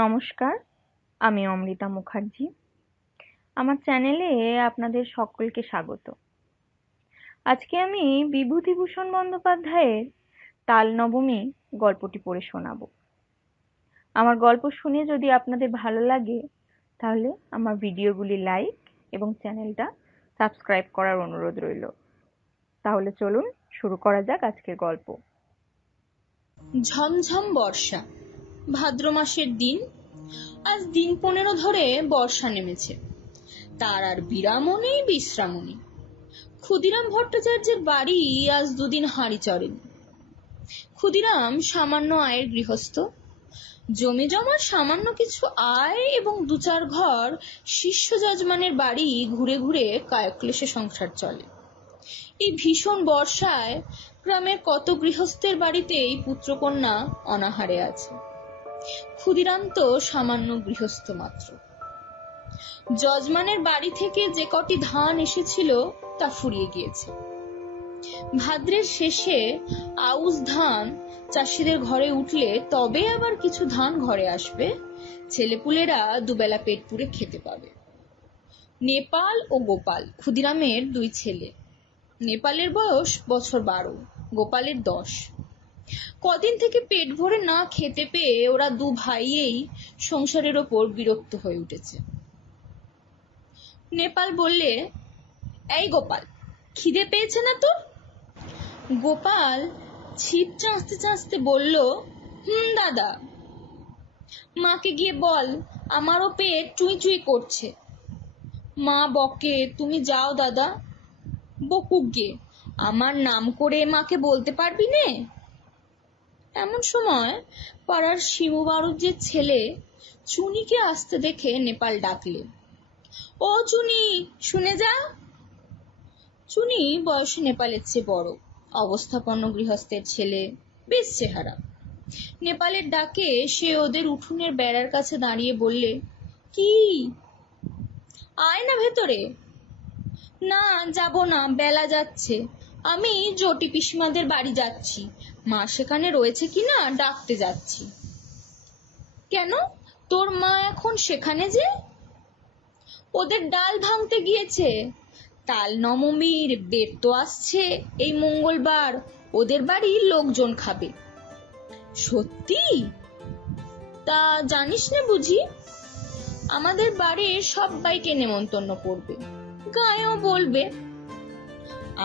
নমস্কার, আমি অমৃতা মুখার্জি। আমার চ্যানেলে আপনাদের সকলকে স্বাগত। আজকে আমি বিভূতিভূষণ বন্দ্যোপাধ্যায়ের তাল নবমী গল্পটি পড়ে শোনাবো। আমার গল্প শুনে যদি আপনাদের ভালো লাগে তাহলে আমার ভিডিওগুলি লাইক এবং চ্যানেলটা সাবস্ক্রাইব করার অনুরোধ রইল। তাহলে চলুন শুরু করা যাক আজকের গল্প। ঝমঝম বর্ষা, ভাদ্র মাসের দিন। আজ দিন 15 ধরে বর্ষা নেমেছে। তার আর বিরামও নেই, বিশ্রামও নেই। ক্ষুদিরাম ভট্টাচার্যের বাড়ি আজ দুদিন হাঁড়ি চড়েনি। ক্ষুদিরাম সামান্য আয়ের গৃহস্থ। জমি জমার সামান্য কিছু আয় এবং 2-4 ঘর শিষ্য যজমানের বাড়ি ঘুরে ঘুরে কায়ক্লেশে সংসার চলে। এই ভীষণ বর্ষায় গ্রামের কত গৃহস্থের বাড়িতেই পুত্রকন্যা অনাহারে আছে। ক্ষুদিরাম তো সামান্য গৃহস্থ মাত্র। যজমানের বাড়ি থেকে যে কটি ধান এসেছিল তা ফুরিয়ে গিয়েছে। ভাদ্রের শেষে আউশ ধান চাষিদের ঘরে উঠলে তবে আবার কিছু ধান ঘরে আসবে, ছেলেপুলেরা দুবেলা পেট পুরে খেতে পাবে। নেপাল ও গোপাল ক্ষুদিরামের 2 ছেলে। নেপালের বয়স বছর 12, গোপালের 10। কদিন থেকে পেট ভরে না খেতে পেয়ে ওরা 2 ভাইয়েই সংসারের ওপর বিরক্ত হয়ে উঠেছে। নেপাল বললে, এই গোপাল, খিদে পেয়েছে না তোর? গোপাল ছিপ চাঁচতে চাঁচতে বলল, দাদা। মাকে গিয়ে বল আমারও পেট চুই চুই করছে। মা বকে, তুমি যাও দাদা। বকুক গে, আমার নাম করে মাকে বলতে পারবি নে? এমন সময় পাড়ার শিমু বাড়ুজ্যের ছেলে চুনিকে আসতে দেখে নেপাল ডাকলে, ও চুনি, শুনে যা। চুনি বয়সে নেপালের চেয়ে বড়, অবস্থাপন্ন গৃহস্থের ছেলে, বেশ চেহারা। নেপালের ডাকে সে ওদের উঠোনের বেড়ার কাছে দাঁড়িয়ে বললে, কি? আয় না ভেতরে। না, যাব না, বেলা যাচ্ছে। আমি জটি পিসিমাদের বাড়ি যাচ্ছি, মা সেখানে রয়েছে কিনা ডাকতে যাচ্ছি। কেন, তোর মা এখন সেখানে যে? ওদের ডাল ভাঙতে গিয়েছে। তাল নবমীর বের তো আসছে এই মঙ্গলবার, ওদের বাড়ির লোকজন খাবে। সত্যি? তা জানিস না বুঝি? আমাদের বাড়ির সবাইকে নেমন্তন্ন করবে, গায়েও বলবে।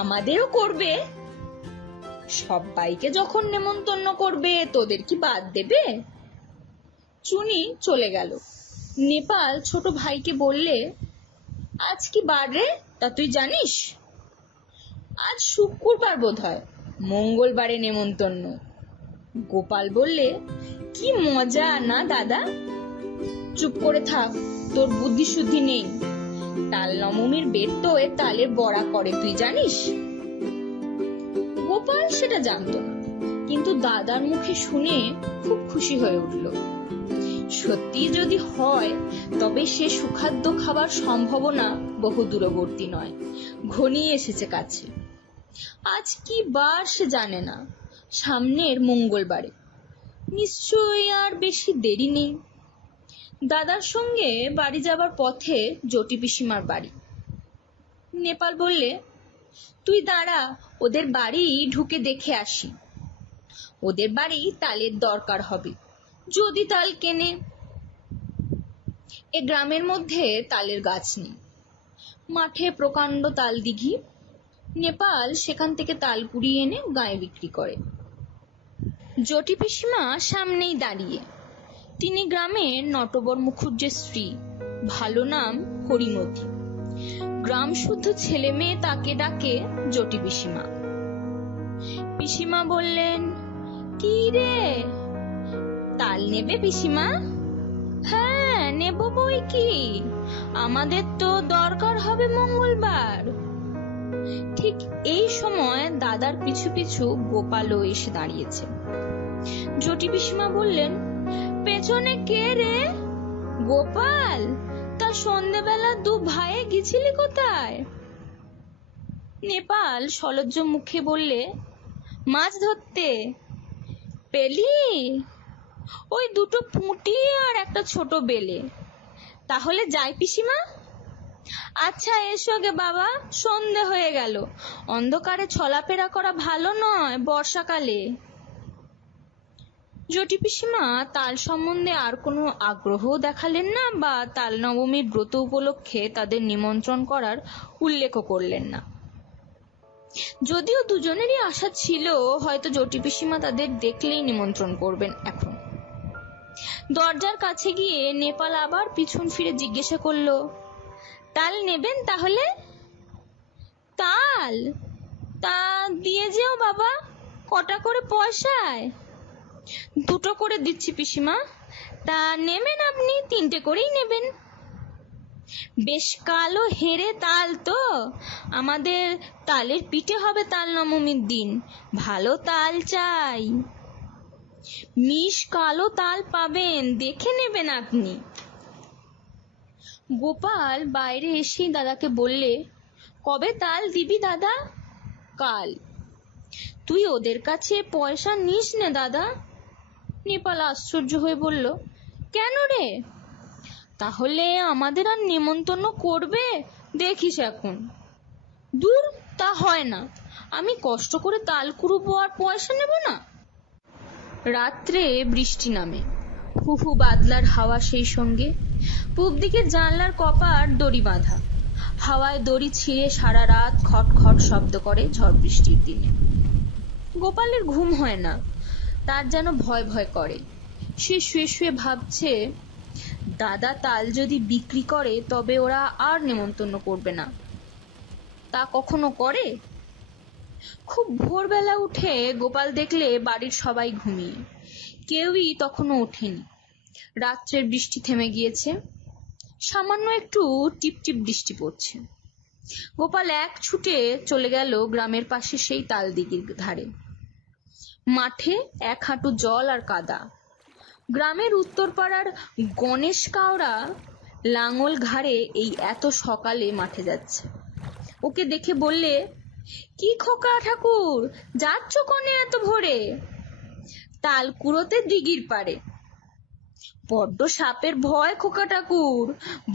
আমাদেরও করবে। সবাইকে যখন নেমন্তন্ন করবে তোদের কি বাদ দেবে? চুনি চলে গেল। নেপাল ছোট ভাইকে বললে, আজ কি বার রে, তা তুই জানিস? আজ শুক্রবার বোধ হয়, মঙ্গলবারে নেমন্তন্ন। গোপাল বললে, কি মজা না দাদা? চুপ করে থাক, তোর বুদ্ধি শুদ্ধি নেই। তাল নবমীর বের তো এ তালের বড়া করে, তুই জানিস? গোপাল সেটা জানতো না, কিন্তু দাদার মুখে শুনে খুব খুশি হয়ে উঠল। সত্যি যদি হয় তবে সে সুখাদ্য খাবার সম্ভাবনা বহু দূরবর্তী নয়, ঘনিয়ে এসেছে কাছে। আজ কি বার সে জানে না, সামনের মঙ্গলবারে। নিশ্চয়ই আর বেশি দেরি নেই। দাদার সঙ্গে বাড়ি যাবার পথে জটি পিসিমার বাড়ি। নেপাল বললে, তুই দাঁড়া, ওদের বাড়ি ঢুকে দেখে আসি। ওদের বাড়ি তালের দরকার হবে, যদি তাল কেনে। এ গ্রামের মধ্যে তালের গাছ নেই। মাঠে প্রকাণ্ড তাল দিঘি। নেপাল সেখান থেকে তাল কুড়িয়ে এনে গায়ে বিক্রি করে। জটি পিসিমা সামনেই দাঁড়িয়ে। তিনি গ্রামের নটবর মুখুজ্জের স্ত্রী, ভালো নাম হরিমতি। গ্রাম শুদ্ধ ছেলে মেয়ে তাকে ডাকে জটি পিসিমা। পিসিমা বললেন, কি রে, তাল নেবে পিসিমা? হ্যাঁ নেব বই কি, আমাদের তো দরকার হবে মঙ্গলবার। ঠিক এই সময় দাদার পিছু পিছু গোপালও এসে দাঁড়িয়েছে। জটি পিসিমা বললেন, পেছনে কে রে? গোপাল, তা সন্ধ্যেবেলা 2 ভাইয়ে গেছিলি কোথায়? নেপাল সলজ্জ মুখে বললে, মাছ ধরতে। পেলি? ওই দুটো পুঁটি আর একটা ছোট বেলে। তাহলে যাই পিসিমা? আচ্ছা এসো গে বাবা, সন্ধে হয়ে গেল, অন্ধকারে চলাফেরা করা ভালো নয় বর্ষাকালে। জটি পিসিমা তাল সম্বন্ধে আর কোনো আগ্রহ দেখালেন না বা তাল নবমীর ব্রত উপলক্ষে তাদের নিমন্ত্রণ করার উল্লেখ করলেন না। যদিও দুজনেরই আশা ছিল হয়তো জটি পিসিমা তাদের দেখলেই নিমন্ত্রণ করবেন। এখন দরজার কাছে গিয়ে নেপাল আবার পিছন ফিরে জিজ্ঞাসা করলো, তাল নেবেন তাহলে? তাল? তা দিয়ে যেও বাবা, কটা করে পয়সায়? দুটো করে দিচ্ছি পিসিমা। তা নেবেন আপনি? তিনটে করেই নেবেন। বেশ কালো হেরে তাল তো, আমাদের তালের পিঠে হবে তাল নবমীর দিন, ভালো তাল চাই। মিশ কালো তাল পাবেন, দেখে নেবেন আপনি। গোপাল বাইরে এসেই দাদাকে বললে, কবে তাল দিবি দাদা? কাল। তুই ওদের কাছে পয়সা নিস নে দাদা। নেপাল আশ্চর্য হয়ে বলল, কেন রে? তাহলে আমাদের আর নেমন্তন্ন করবে দেখিস এখন। দূর, তা হয় না, আমি কষ্ট করে তাল কুড়বো আর পয়সা নেব না? রাত্রে বৃষ্টি নামে, হুহু বাদলার হাওয়া, সেই সঙ্গে পূব দিকের জানলার কপার দড়ি বাঁধা, হাওয়ায় দড়ি ছিঁড়ে সারা রাত খট খট শব্দ করে ঝড় বৃষ্টির দিনে। গোপালের ঘুম হয় না, তার যেন ভয় ভয় করে। সে শুয়ে শুয়ে ভাবছে, দাদা তাল যদি বিক্রি করে তবে ওরা আর নেমন্তন্ন করবে না। তা কখনো করে? খুব ভোরবেলা উঠে গোপাল দেখলে বাড়ির সবাই ঘুমিয়ে, কেউই তখনও ওঠেনি। রাত্রের বৃষ্টি থেমে গিয়েছে, সামান্য একটু টিপটিপ বৃষ্টি পড়ছে। গোপাল এক ছুটে চলে গেল গ্রামের পাশে সেই তাল দিঘির ধারে। মাঠে এক হাঁটু জল আর কাদা। গ্রামের উত্তর পাড়ার গণেশ কাওড়া লাঙল ঘাড়ে এই এত সকালে মাঠে যাচ্ছে। ওকে দেখে বললে, কি খোকা ঠাকুর, যাচ্ছ কনে এত ভোরে? তাল কুড়োতে দিঘির পাড়ে। বড্ড সাপের ভয় খোকা ঠাকুর,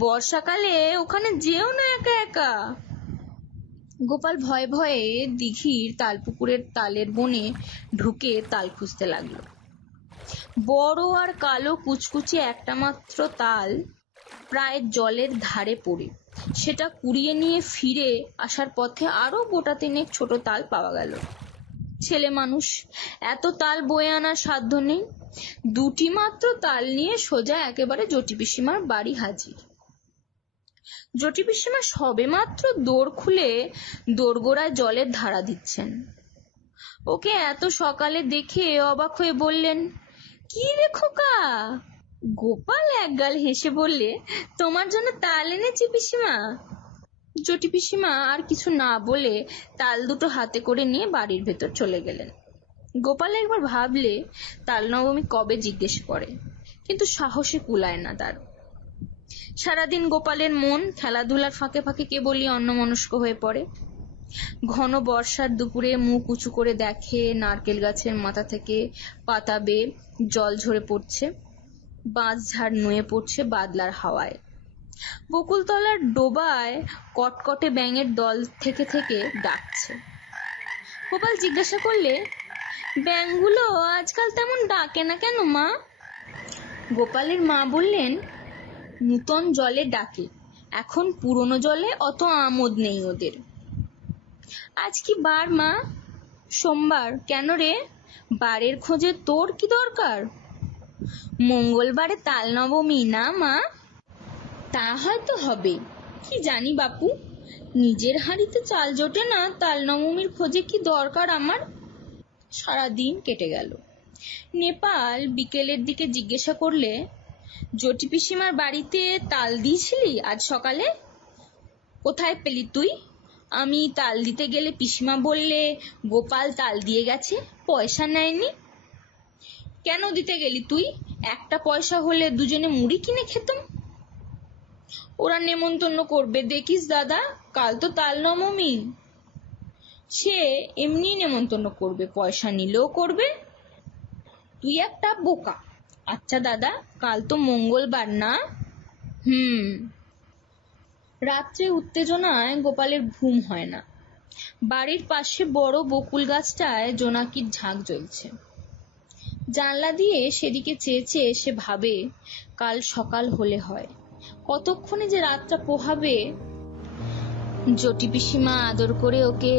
বর্ষাকালে ওখানে যেও না একা একা। গোপাল ভয়ে ভয়ে দিঘির তালপুকুরের তালের বনে ঢুকে তাল খুঁজতে লাগলো। বড় আর কালো কুচকুচে একটা মাত্র তাল প্রায় জলের ধারে পড়ে, সেটা কুড়িয়ে নিয়ে ফিরে আসার পথে আরো গোটা তিনেক ছোট তাল পাওয়া গেল। ছেলে মানুষ, এত তাল বয়ে আনার সাধ্য নেই। দুটি মাত্র তাল নিয়ে সোজা একেবারে জটি পিসিমার বাড়ি হাজির। জটি পিসিমা সবে মাত্র দোর খুলে দোরগোড়ায় জলের ধারা দিচ্ছেন। ওকে এত সকালে দেখে অবাক হয়ে বললেন, কি রে খোকা? গোপাল একগাল হেসে বললে, তোমার জন্য তাল এনেছি পিসিমা। জটি পিসিমা আর কিছু না বলে তাল দুটো হাতে করে নিয়ে বাড়ির ভেতর চলে গেলেন। গোপাল একবার ভাবলে তাল নবমী কবে জিজ্ঞেস করে, কিন্তু সাহসে কুলায় না তার। সারাদিন গোপালের মন খেলাধুলার ফাঁকে ফাঁকে কেবলই অন্যমনস্ক হয়ে পড়ে। ঘন বর্ষার দুপুরে মুখ উঁচু করে দেখে নারকেল গাছের মাথা থেকে পাতা বেয়ে জল ঝরে পড়ছে, বাঁশ ঝাড় নুয়ে পড়ছে বাদলার হাওয়ায়। বকুলতলার ডোবায় কটকটে ব্যাঙের দল থেকে থেকে ডাকছে। গোপাল জিজ্ঞাসা করলে, ব্যাঙগুলো আজকাল তেমন ডাকে না কেন মা? গোপালের মা বললেন, নূতন জলে ডাকে, এখন পুরনো জলে অত আমোদ নেই ওদের। আজ কি বার মা? সোমবার। কেন রে, বারের খোঁজে তোর কি দরকার? মঙ্গলবারে তাল নবমী না মা? তা হয়তো হবে, কি জানি বাপু, নিজের হাঁড়িতে চাল জোটে না, তাল নবমীর খোঁজে কি দরকার আমার। সারাদিন কেটে গেল। নেপাল বিকেলের দিকে জিজ্ঞাসা করলে, জটি পিসিমার বাড়িতে তাল দিয়েছিলি আজ সকালে? কোথায় পেলি তুই? আমি তাল দিতে গেলে পিসিমা বললে গোপাল তাল দিয়ে গেছে, পয়সা নেয়নি। কেন দিতে গেলি তুই? একটা পয়সা হলে দুজনে মুড়ি কিনে খেতাম। ওরা নেমন্তন্ন করবে দেখিস দাদা, কাল তো তাল নবমী। সে এমনি নেমন্তন্ন করবে, পয়সা নিলেও করবে। তুই একটা বোকা, আচ্ছা দাদা, কাল তো মঙ্গলবার না? রাত্রে উত্তেজনায় গোপালের ঘুম হয় না। বাড়ির পাশে বড় বকুল গাছটায় জোনাকির ঝাঁক জ্বলছে। জানলা দিয়ে সেদিকে চেয়ে চেয়ে সে ভাবে, কাল সকাল হলে হয়, কতক্ষণে যে রাতটা পোহাবে। জটি পিসিমা আদর করে ওকে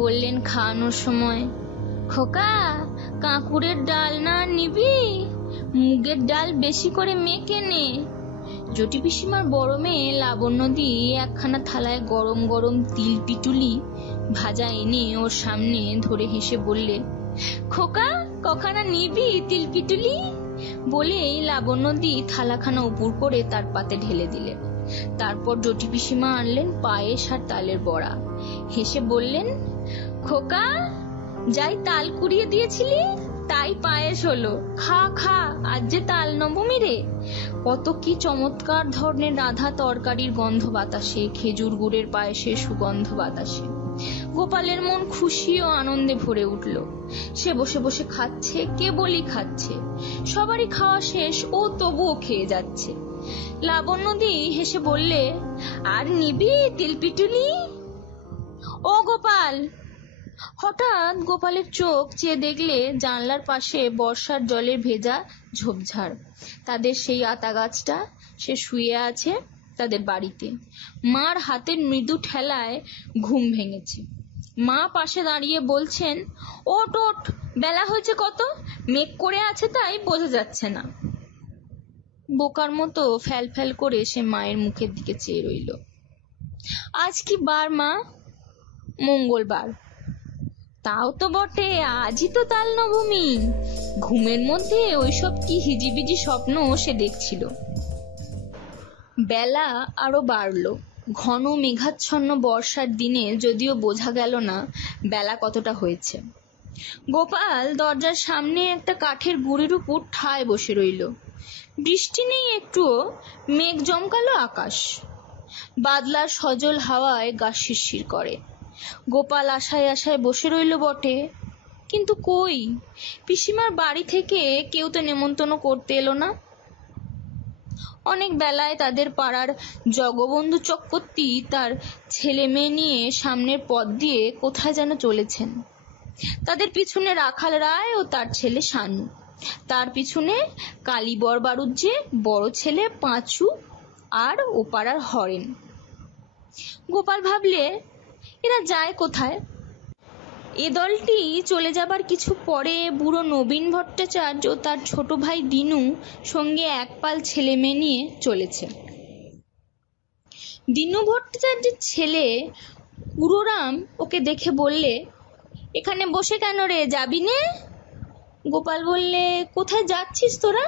বললেন খাওয়ানোর সময়, খোকা, কাঁকুরের ডাল না নিবি? মুগের ডাল বেশি করে মেখে নে। জটি পিসিমার বড় মেয়ে লাবণ্যদি একখানা থালায় গরম গরম তিল পিটুলি ভাজা এনে ওর সামনে ধরে হেসে বললে, খোকা, কখানা নিবি তিল পিটুলি? বলেই লাবণ্যদি থালাখানা উপর করে তার পাতে ঢেলে দিলেন। তারপর জটি পিসিমা আনলেন পায়েস আর তালের বড়া। হেসে বললেন, খোকা, যাই তাল কুড়িয়ে দিয়েছিলি তাই পায়েস হলো, খা খা, আজ যে তাল নবমী রে। কত কি চমৎকার ধরনের রাধা তরকারির গন্ধ বাতাসে, খেজুর গুড়ের পায়েসের সুগন্ধ বাতাসে। গোপালের মন খুশি ও আনন্দে ভরে উঠল। সে বসে বসে খাচ্ছে, কেবলই খাচ্ছে। সবারই খাওয়া শেষ, ও তবুও খেয়ে যাচ্ছে। লাবণ্যদি হেসে বললে, আর নিবি তিলপিটুলি? ও গোপাল! হঠাৎ গোপালের চোখ চেয়ে দেখলে জানলার পাশে বর্ষার জলের ভেজা ঝোপঝাড়। তাদের সেই আতা গাছটা, সে শুয়ে আছে তাদের বাড়িতে। মার হাতের মৃদু ঠেলায় ঘুম ভেঙেছে। মা পাশে দাঁড়িয়ে বলছেন, ওঠ ওঠ, বেলা হয়েছে কত, মেঘ করে আছে তাই বোঝা যাচ্ছে না। বোকার মতো ফ্যাল ফ্যাল করে সে মায়ের মুখের দিকে চেয়ে রইল। আজ কি বার মা? মঙ্গলবার। তাও তো বটে, আজই তো তাল নবমী। ঘুমের মধ্যে ওইসব কি হিজিবিজি স্বপ্ন সে দেখছিল। বেলা আরো বাড়ল। ঘন মেঘাচ্ছন্ন বর্ষার দিনে যদিও বোঝা গেল না বেলা কতটা হয়েছে। গোপাল দরজার সামনে একটা কাঠের গুঁড়ির উপর ঠায় বসে রইল। বৃষ্টি নেই একটুও, মেঘ জমকালো আকাশ। বাদলার সজল হাওয়ায় গা শিরশির করে। গোপাল আশায় আশায় বসে রইল বটে, কিন্তু কই, পিসিমার বাড়ি থেকে কেউ তো নেমন্তন্ন করতে এলো না। অনেক বেলায় তাদের পাড়ার জগবন্ধু চক্রবর্তী তার ছেলে মেয়ে নিয়ে সামনের পথ দিয়ে কোথায় যেন চলেছেন। তাদের পিছনে রাখাল রায় ও তার ছেলে শানু, তার পিছনে কালীবর বাড়ুজ্যে বড় ছেলে পাঁচু আর ও পাড়ার হরেন। গোপাল ভাবলে, এরা যায় কোথায়? এ দলটি চলে যাবার কিছু পরে বুড়ো নবীন ভট্টাচার্য ও তার ছোট ভাই দিনু সঙ্গে এক পাল ছেলে মেয়ে নিয়ে চলেছে। দিনু ভট্টাচার্যের ছেলে পুরোরাম ওকে দেখে বললে, এখানে বসে কেন রে, যাবি নে? গোপাল বললে, কোথায় যাচ্ছিস তোরা?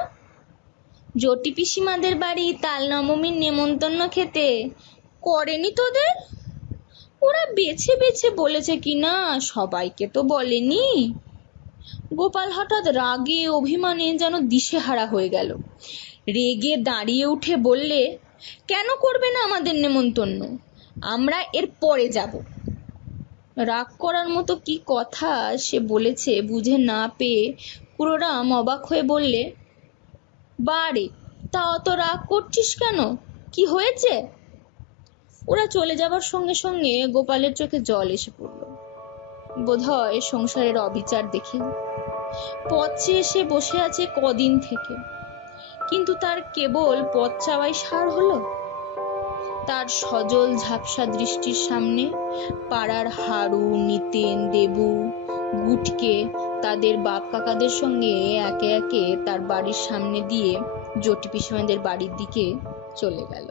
জটি পিসিমাদের বাড়ি তাল নবমীর নেমন্তন্ন খেতে। করেনি তোদের? ওরা বেছে বেছে বলেছে কিনা, সবাইকে তো বলেনি। গোপাল হঠাৎ রাগে অভিমানে যেন দিশেহারা হয়ে গেল। রেগে দাঁড়িয়ে উঠে বললে, কেন করবে না আমাদের নেমন্তন্ন? আমরা এর পরে যাব। রাগ করার মতো কি কথা সে বলেছে বুঝে না পেয়ে পুরোরাম অবাক হয়ে বললে, বারে, তা অত রাগ করছিস কেন, কি হয়েছে? ওরা চলে যাবার সঙ্গে সঙ্গে গোপালের চোখে জল এসে পড়ল। বোধহয় সংসারের অবিচার দেখে। পথ চেয়ে এসে বসে আছে কদিন থেকে, কিন্তু তার কেবল পথ চাওয়াই সার হলো। তার সজল ঝাপসা দৃষ্টির সামনে পাড়ার হারু, নিতেন, দেবু, গুটকে তাদের বাপ কাকাদের সঙ্গে একে একে তার বাড়ির সামনে দিয়ে জটি পিসিমাদের বাড়ির দিকে চলে গেল।